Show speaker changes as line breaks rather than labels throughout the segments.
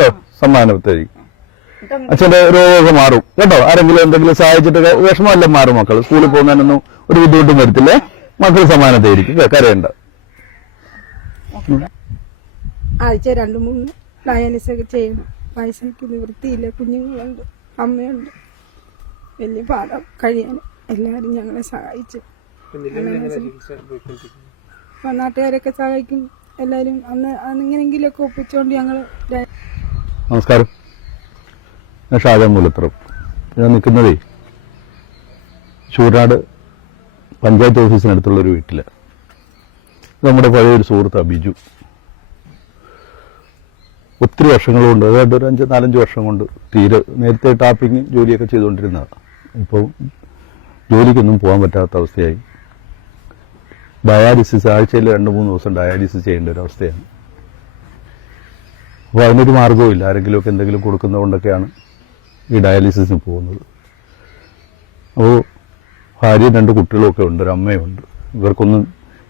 കേട്ടോ? സമ്മാനത്തേക്ക് അച്ഛന്റെ രോഗമൊക്കെ മാറും. കേട്ടോ? ആരെങ്കിലും എന്തെങ്കിലും സഹായിച്ചിട്ട് വിഷമമെല്ലാം മാറും മക്കൾ സ്കൂളിൽ പോകുന്നതിനൊന്നും ഒരു ബുദ്ധിമുട്ടും വരത്തില്ലേ. മക്കൾ സമ്മാനത്തേരിക്കും. കരയണ്ട.
ആഴ്ച രണ്ടു മൂന്ന് ഡയാലിസ് ഒക്കെ ചെയ്യണം. പൈസയ്ക്ക് നിവൃത്തിയില്ല. കുഞ്ഞുങ്ങളുണ്ട്. അമ്മയുണ്ട്. വലിയ പാഠം കഴിയാൻ എല്ലാവരും ഞങ്ങളെ സഹായിച്ചു. നാട്ടുകാരൊക്കെ സഹായിക്കും. എല്ലാവരും അന്ന് അന്നിങ്ങനെങ്കിലൊക്കെ ഒപ്പിച്ചുകൊണ്ട് ഞങ്ങൾ
നമസ്കാരം. ഞാൻ ഷാജാ മൂലത്രം ഞാൻ നിൽക്കുന്നതേ ചൂരാട് പഞ്ചായത്ത് ഓഫീസിനടുത്തുള്ളൊരു വീട്ടിൽ നമ്മുടെ പഴയൊരു സുഹൃത്താണ് ബിജു. ഒത്തിരി വർഷങ്ങൾ കൊണ്ട് അതായത് ഒരു അഞ്ച് നാലഞ്ച് വർഷം കൊണ്ട് തീരെ നേരത്തെ ടാപ്പിങ് ജോലിയൊക്കെ ചെയ്തുകൊണ്ടിരുന്നതാണ് ഇപ്പോൾ ജോലിക്കൊന്നും പോകാൻ പറ്റാത്ത അവസ്ഥയായി. ഡയാലിസിസ് ആഴ്ചയിൽ രണ്ട് മൂന്ന് ദിവസം ഡയാലിസിസ് ചെയ്യേണ്ട ഒരു അവസ്ഥയാണ്. അപ്പോൾ അതിനൊരു മാർഗവുമില്ല. ആരെങ്കിലുമൊക്കെ എന്തെങ്കിലും കൊടുക്കുന്നത് കൊണ്ടൊക്കെയാണ് ഈ ഡയാലിസിസിന് പോകുന്നത്. അപ്പോൾ ഭാര്യയും രണ്ട് കുട്ടികളൊക്കെ ഉണ്ട് ഒരു അമ്മയുണ്ട് ഇവർക്കൊന്നും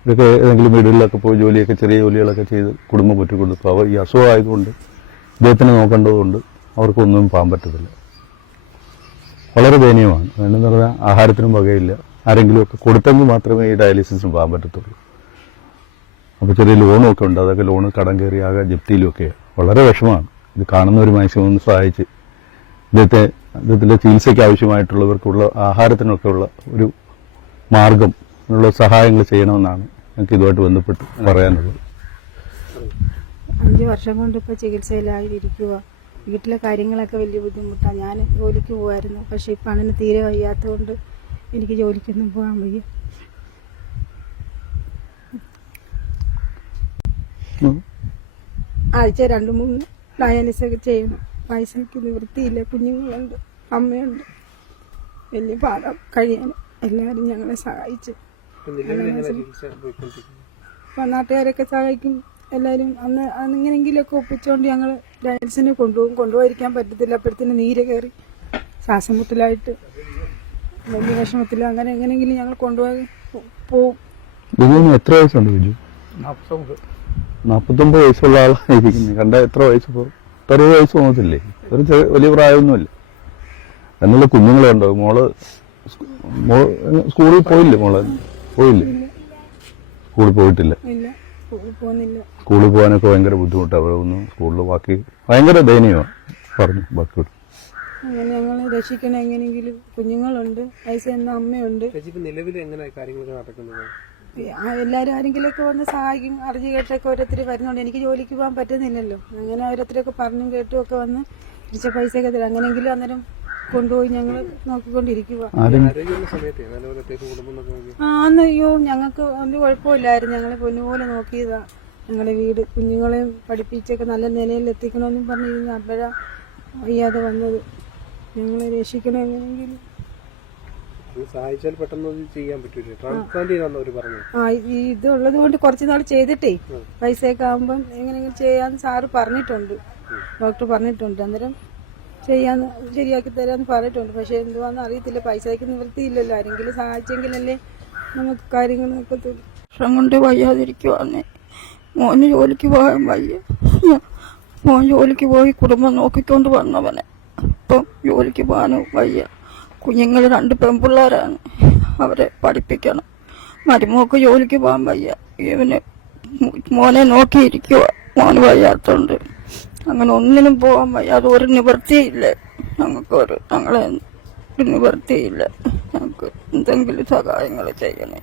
ഇവരൊക്കെ ഏതെങ്കിലും വീടുകളിലൊക്കെ പോയി ജോലിയൊക്കെ ചെറിയ ജോലികളൊക്കെ ചെയ്ത് കുടുംബം പറ്റിക്കൊണ്ട് അപ്പോൾ അവർ ഈ അസുഖമായതുകൊണ്ട് ഇദ്ദേഹത്തിനെ നോക്കേണ്ടതുകൊണ്ട് അവർക്കൊന്നും പോകാൻ പറ്റത്തില്ല. വളരെ ദയനീയമാണ്. എന്ന് പറഞ്ഞാൽ ആഹാരത്തിനും വകയില്ല. ആരെങ്കിലുമൊക്കെ കൊടുത്തെങ്കിൽ മാത്രമേ ഈ ഡയാലിസിസിന് പോകാൻ പറ്റത്തുള്ളൂ. അപ്പോൾ ചെറിയ ലോണൊക്കെ ഉണ്ട്. അതൊക്കെ ലോണ് കടം കയറി ആകെ ജപ്തിയിലൊക്കെ വളരെ വിഷമമാണ്. ഇത് കാണുന്ന ഒരു മനുഷ്യൻ ഒന്ന് സഹായിച്ച് ഇദ്ദേഹത്തെ ഇദ്ദേഹത്തിന്റെ ചികിത്സയ്ക്ക് ആവശ്യമായിട്ടുള്ളവർക്കുള്ള ആഹാരത്തിനൊക്കെയുള്ള ഒരു മാർഗം ഉള്ള സഹായങ്ങൾ ചെയ്യണമെന്നാണ് ഞങ്ങൾക്ക് ഇതുമായിട്ട് ബന്ധപ്പെട്ട് പറയാനുള്ളത്.
അഞ്ച് വർഷം കൊണ്ട് ഇപ്പോൾ ചികിത്സയിലായിരിക്കുക വീട്ടിലെ കാര്യങ്ങളൊക്കെ വലിയ ബുദ്ധിമുട്ടാണ് ഞാൻ ജോലിക്ക് പോകുമായിരുന്നു പക്ഷെ ഇപ്പം അങ്ങനെ തീരെ വയ്യാത്തതുകൊണ്ട് എനിക്ക് ജോലിക്കൊന്നും പോകാൻ വയ്യ.
ഉം.
ആഴ്ച രണ്ട് മൂന്ന് ഡയാലിസ് ഒക്കെ ചെയ്യണം വയസ്സിലേക്ക് നിവൃത്തിയില്ല. കുഞ്ഞുങ്ങളുണ്ട്. അമ്മയുണ്ട്. വലിയ പാഠം കഴിയാൻ എല്ലാവരും ഞങ്ങളെ സഹായിച്ചു. അപ്പം നാട്ടുകാരൊക്കെ സഹായിക്കും. എല്ലാവരും അന്ന് അന്നിങ്ങനെങ്കിലൊക്കെ ഒപ്പിച്ചുകൊണ്ട് ഞങ്ങൾ ഡയാലിസിന് കൊണ്ടുപോകും. കൊണ്ടുപോയിരിക്കാൻ പറ്റത്തില്ല. അപ്പോഴത്തേന് നീര് കയറി ശ്വാസം മുട്ടലായിട്ട് വലിയ വിഷമത്തിൽ അങ്ങനെ എങ്ങനെയെങ്കിലും ഞങ്ങൾ കൊണ്ടുപോയി പോകും പോവും.
എത്ര വയസ്സുണ്ട് ബിജു നാൽപ്പത്തൊമ്പത് വയസ്സുള്ള ആളായിരിക്കുന്നു. കണ്ട എത്ര വയസ്സ് പോകും അറുപത് വയസ്സ് തോന്നത്തില്ലേ ഒരു ചെറിയ വലിയ പ്രായമൊന്നുമില്ല. എന്നുള്ള കുഞ്ഞുങ്ങളുണ്ടോ മോൾ മോൾ സ്കൂളിൽ പോയില്ലേ മോൾ? പോയില്ലേ? സ്കൂളിൽ പോയിട്ടില്ല. സ്കൂളിൽ പോകാനൊക്കെ ഭയങ്കര ബുദ്ധിമുട്ടാണ് അവിടെ ഒന്നും സ്കൂളിൽ ബാക്കി ഭയങ്കര ദയനീയമാണ് പറഞ്ഞു ബാക്കി വിട്ടു.
അങ്ങനെ ഞങ്ങളെ രക്ഷിക്കണം എങ്ങനെയെങ്കിലും കുഞ്ഞുങ്ങളുണ്ട്. പൈസ എന്ന അമ്മയുണ്ട്.
നിലവിൽ എങ്ങനെ കാര്യങ്ങളൊക്കെ നടക്കുന്നത്
എല്ലാവരും ആരെങ്കിലുമൊക്കെ വന്ന് സഹായിക്കും അറിഞ്ഞു കേട്ടൊക്കെ ഓരോരുത്തർ വരുന്നുണ്ട്. എനിക്ക് ജോലിക്ക് പോകാൻ പറ്റുന്നില്ലല്ലോ. അങ്ങനെ ഓരോരുത്തരൊക്കെ പറഞ്ഞും കേട്ടും ഒക്കെ വന്ന് തിരിച്ച പൈസയൊക്കെ തരും. അങ്ങനെയെങ്കിലും അന്നേരം കൊണ്ടുപോയി ഞങ്ങൾ നോക്കിക്കൊണ്ടിരിക്കുക
ആരും
ആരോഗ്യമുള്ള നല്ലപോലെ അത്യാവശ്യം കുടുംബം നോക്കി
ആ അന്ന് അയ്യോ ഞങ്ങൾക്ക് ഒരു കുഴപ്പമില്ലായിരുന്നു. ഞങ്ങളെ പൊന്നുപോലെ നോക്കിയതാ. ഞങ്ങളുടെ വീട് കുഞ്ഞുങ്ങളെയും പഠിപ്പിച്ചൊക്കെ നല്ല നിലയിൽ എത്തിക്കണമെന്നും പറഞ്ഞിരുന്നു അപ്പോഴാണ് വയ്യാതെ വന്നത്. ഞങ്ങളെ രക്ഷിക്കണം എങ്ങനെയെങ്കിലും
അത് സഹായിച്ചാൽ പെട്ടെന്ന് ചെയ്യാൻ പറ്റൂല. ട്രാൻസ്പ്ലാന്റ് ചെയ്യാന്ന് അവർ പറഞ്ഞു.
ആ ഇത് ഉള്ളത് കൊണ്ട് കുറച്ച് നാൾ ചെയ്തിട്ടേ പൈസയൊക്കെ ആകുമ്പം എങ്ങനെയെങ്കിലും ചെയ്യാൻ സാറ് പറഞ്ഞിട്ടുണ്ട്. ഡോക്ടർ പറഞ്ഞിട്ടുണ്ട്. അന്നേരം ചെയ്യാന്ന് ശരിയാക്കി തരാന്ന് പറഞ്ഞിട്ടുണ്ട്. പക്ഷെ എന്തുവാന്ന് അറിയത്തില്ല. പൈസയ്ക്ക് നിവൃത്തിയില്ലല്ലോ. ആരെങ്കിലും സഹായിച്ചെങ്കിലല്ലേ നമുക്ക് കാര്യങ്ങളൊക്കെ തരും
വർഷം കൊണ്ട് വയ്യാതിരിക്കുവാന്നെ. മോന് ജോലിക്ക് പോകാൻ വയ്യ. മോൻ ജോലിക്ക് പോയി കുടുംബം നോക്കിക്കൊണ്ട് വന്നവനെ. അപ്പം ജോലിക്ക് പോകാനും വയ്യ. കുഞ്ഞുങ്ങൾ രണ്ട് പെൺപിള്ളേരാണ്. അവരെ പഠിപ്പിക്കണം. മരുമോക്ക് ജോലിക്ക് പോകാൻ വയ്യ. ഇവന് മോനെ നോക്കിയിരിക്കുക മോന് വയ്യാത്തോണ്ട്. അങ്ങനെ ഒന്നിനും പോകാൻ വയ്യ. അത് ഒരു നിവൃത്തിയില്ല. ഞങ്ങൾക്കൊരു ഞങ്ങളെ നിവൃത്തിയില്ല. ഞങ്ങൾക്ക് എന്തെങ്കിലും സഹായങ്ങൾ ചെയ്യണേ.